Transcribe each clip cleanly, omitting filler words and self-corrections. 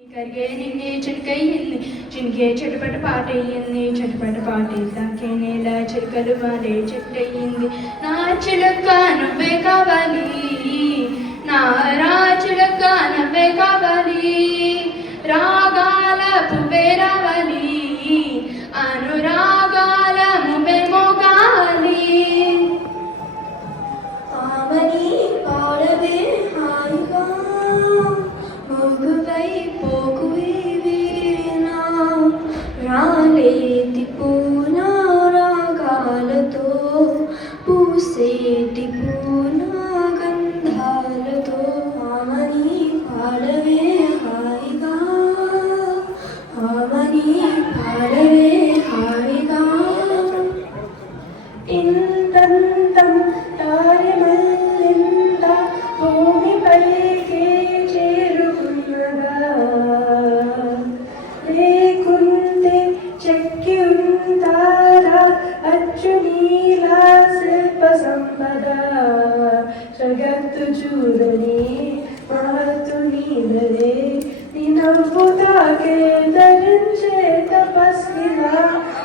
करके निन्ने चिड़कैयन्नी जिनके चटपट पाटयन्नी चटपट पाटेదాకే నేల చిలుకలు వాడే చెట్టయింది నా చిలుక నువ్వే కావాలి నా చిలుక నువ్వే కావాలి రాగాల పువ్వే రావాలి అనురాగాల మువ్వే మోగాలి ఆమని పాడవే హాయిగా మోగువై పోకువేనా రాలేటి పూల రాగాలతో పూసేటి పూల గంధాలతో ఆమని పాడవే హాయిగా ఆమని పాడవే హాయిగా ఇంతంతం తారమల్లింద భూమిపైకి చేరుకున్నదా లేకుంటే చెక్కి ఉంటారా అచ్చు నీలా శిల్ప సంపద జగత్తు చూడని మహత్తు నీదలే నీ నవ్వు తాకే ధరించే తపస్విగా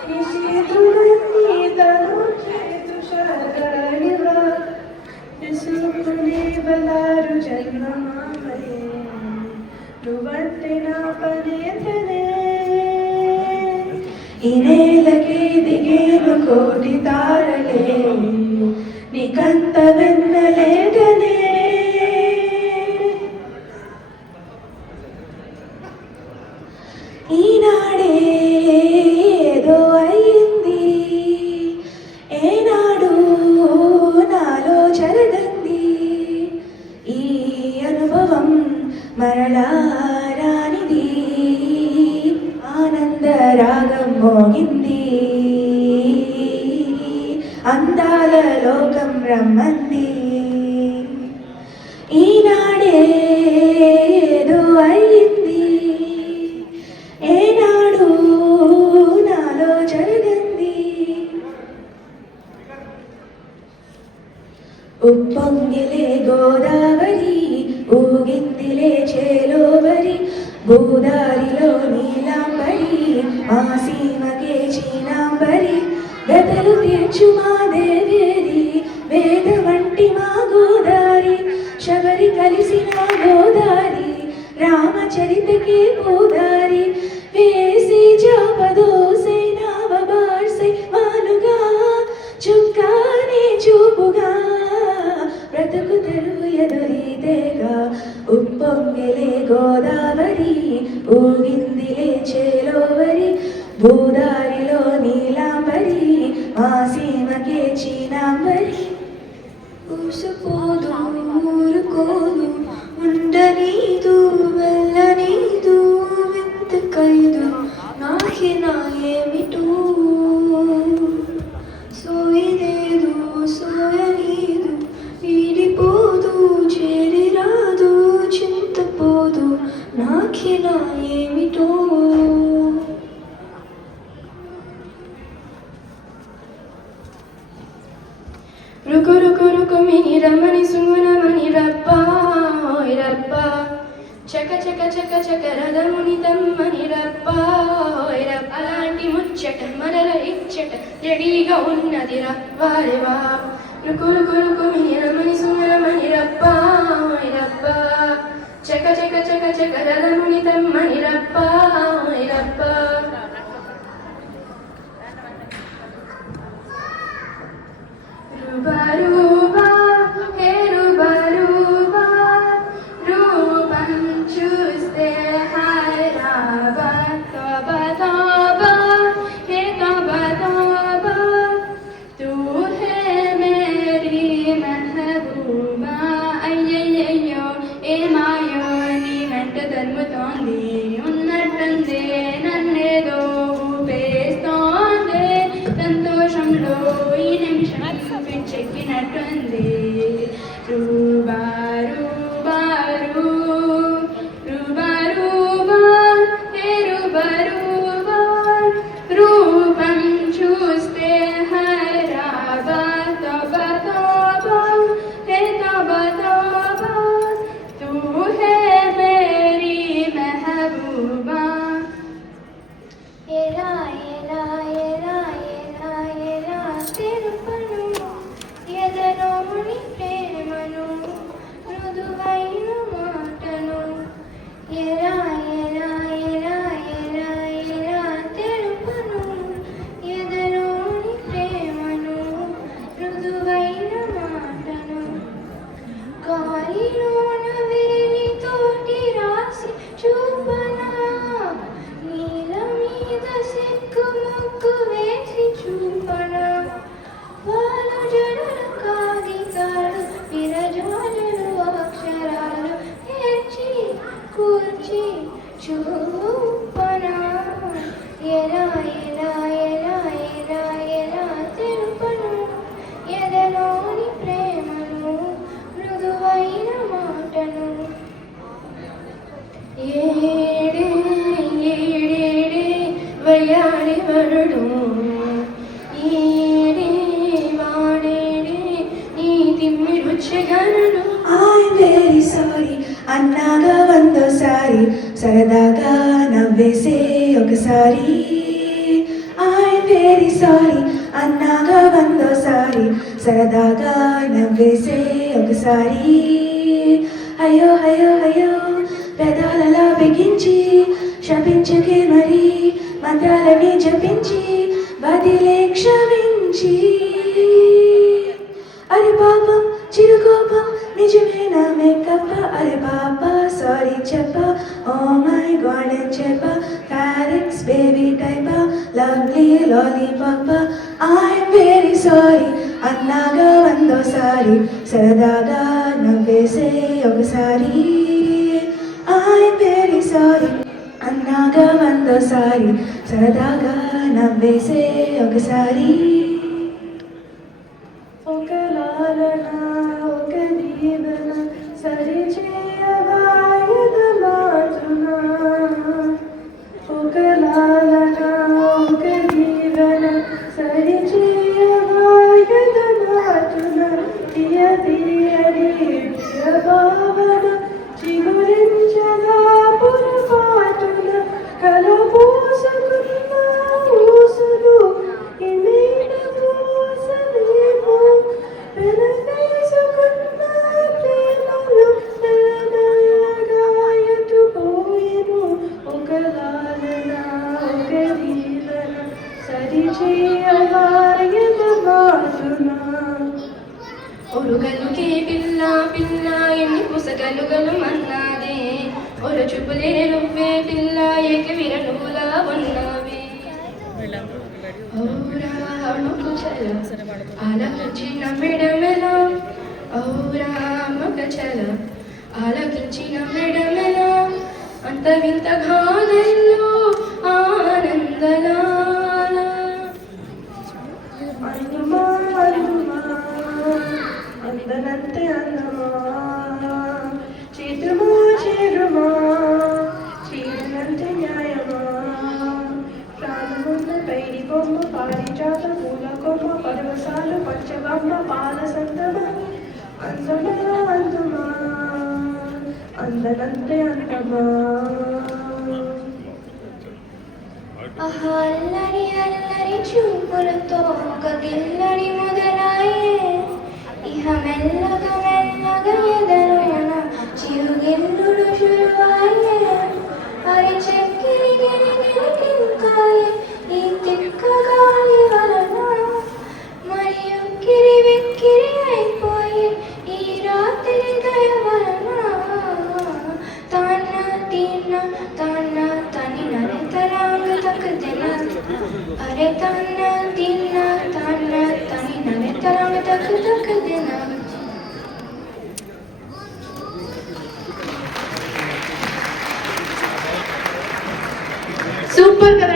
ఈ శీతులన్నీ తను చేతుషారానిగా విసుకునే బలారు జన్మమామలే నువ్వంటే నా పనేతనే ఈ నేలకి దిగేను కోటి తారలే నీకంత వెన్నలేటనే ఈనాడే ఏదో అయింది ఏనాడు నాలో జరగంది ఈ అనుభవం మరలా రానిది ఆనంద రాగం మోగింది అందాల లోకం రమ్మంది ఈనాడే ఏదో అయింది ఏనాడు నాలో జరగంది ఉప్పొంగిలే గోదావరి ఊగిందిలే చేలోవరి గోదారిలో నీలాంబరి మా సీమకే చీనాంబరి గతలు తీర్చు మా దేవేరి వేద వంటి మా గోదారి శబరి కలిసిన గోదారి రామచరితకే గోదారి వేసి చాపదోసై నావబార్సై వాలుగా చుక్కానే చూపుగా బ్రతుకు తెరువు ఎదురీతేగా ఉప్పొంగిలే గోదావరి ఊగిందిలే చేలోవరి గోదారిలో నీలాంబరి మా సీమకే చీనాంబరి ఊసుపోదు ఊరుకోదు ఉండనీదు వెళ్ళనీదు వెంతకైదు నాకి నా ఏమిటో సోయలేదు సోయనీదు వీడిపోదు చేరిరాదు చింతపోదు నాకి నా ఏమిటో రుకు రుకు రుకు మిని రమణి సుంగున మణి రప్ప ఓయ్ రప్ప చక చక చక చక రథముని తమ్మని రప్ప ఓయ్ రప్ప అలాంటి ముచ్చట మనల ఇచ్చట రెడీగా ఉన్నది రవ్వారెవా రుకు రుకు రుకు మిని రమణి సుంగున మణి రప్ప ఓయ్ రప్ప చక చక చక చక రథముని తమ్మని రప్ప ఓయ్ రప్ప రూబా రూబా హే రూబా రూబా రూపం చూస్తే హైరాబా తోబా తోబా హే తోబా తోబా తూ హే మేరీ మెహబూబా అయ్యయ్యయ్యో ఏమాయో నీ వెంట తరుముతోంది ఉన్నట్టుందే నన్నేదో ఊపేస్తోంది సంతోషంలో ఈ నిమిషం చెక్కినట్టుంది రూబా రూబా రూ రూబా రూబా హే రూబా రూబా రూపం చూస్తే హైరాబా తోబా తోబా హే తోబా తోబా తూ హే మేరీ మెహబూబా వచ్చి చూపనా ఎలా ఎలా ఎలా ఎలా ఎలా తెలుపను ఎదలోని ప్రేమను మృదువైన మాటను ఏడే ఏడేడే వయాడి వరుడు ఈడే వాడేడే ఈ తిమ్మిరుచ్చగలడు I'm very sorry అన్నాగా వందోసారి సరదాగా నవ్వేసే ఒకసారి I'm very sorry అన్నాగా వందోసారి సరదాగా నవ్వేసే ఒకసారి అయ్యో అయ్యో అయ్యో పెదాలలా బిగించి శపించకే మరి మంత్రాలని జపించి బదిలే క్షమించి అరే పాపం చిరుకోపం నిజమేనా మేకప్ప అరే పాప సారీ చెప్ప ఓ మై గాడ్ అని చెప్ప parrots baby type lovely lollipop I'm very sorry అన్నాగా వందోసారి సరదాగా నవ్వేసే ఒకసారి ఐఎమ్ వెరీ సారీ అన్నాగా వందోసారి సరదాగా నవ్వేసే ఒకసారి ఒక లాలన ఒక దీవెన సరిచేయవా ఎదమాటున ఒక లాలన ఒక దీవెన సరిచేయవా ఎదమాటున తీయ తీయని ప్రియ భావన చిగురించగా పురపాటున కలబోసుకున్న ఊసులు ఇమేడ మోసలేమో వెనకేసుకున్న ప్రేమలు మెల్లమెల్లగా ఎటుపోయెను ఒక లాలన ఒక దీవెన సరిచేయవా ఎదమాటున ఒరుగలుకే పిల్ల పిల్ల ఎన్ని పుసగలుగలు మన్నాదే ఒరు చూపులే నువ్వే పిల్ల ఏక విరనులా ఉన్నావే ఔరా అణుకు చల ఆలకించిన మెడమెల ఔరా మగ చల ఆలకించిన మెడమెల అంత వింత గాథల్లో ఆనందలాల అందుమా అందుమా అందనంతే అందమా చేతుమా చేరుమా చీరనంతే న్యాయమా ప్రాణమున్న పైడి బొమ్మ పారిజాత పూల కొమ్మ పరవశాలు పంచబొమ్మ పాల సందమ అందమా అందుమా అందనంతే అందమా అల్లరి అల్లరి చూపులతో ఒక గిల్లడి మొదలాయే ఇహ మెల్లగా మెల్లగా ఎదరోన చిరుగిల్లుడు శురువాయే అరి చెక్కిరి గిరిగిరికింకాయే ఈ తిక్క గాలి వలన మరి ఉక్కిరి వెక్కిరి అయిపోయి ఈ రాత్రి దయ వలన తాన్న తీన్న తాన్న తని నరితరాంగ తక్కుదిన అరే తాన్న తీన్న తాన్న తని నరితరాంగ తక్కుదిన సూపర్ కదా.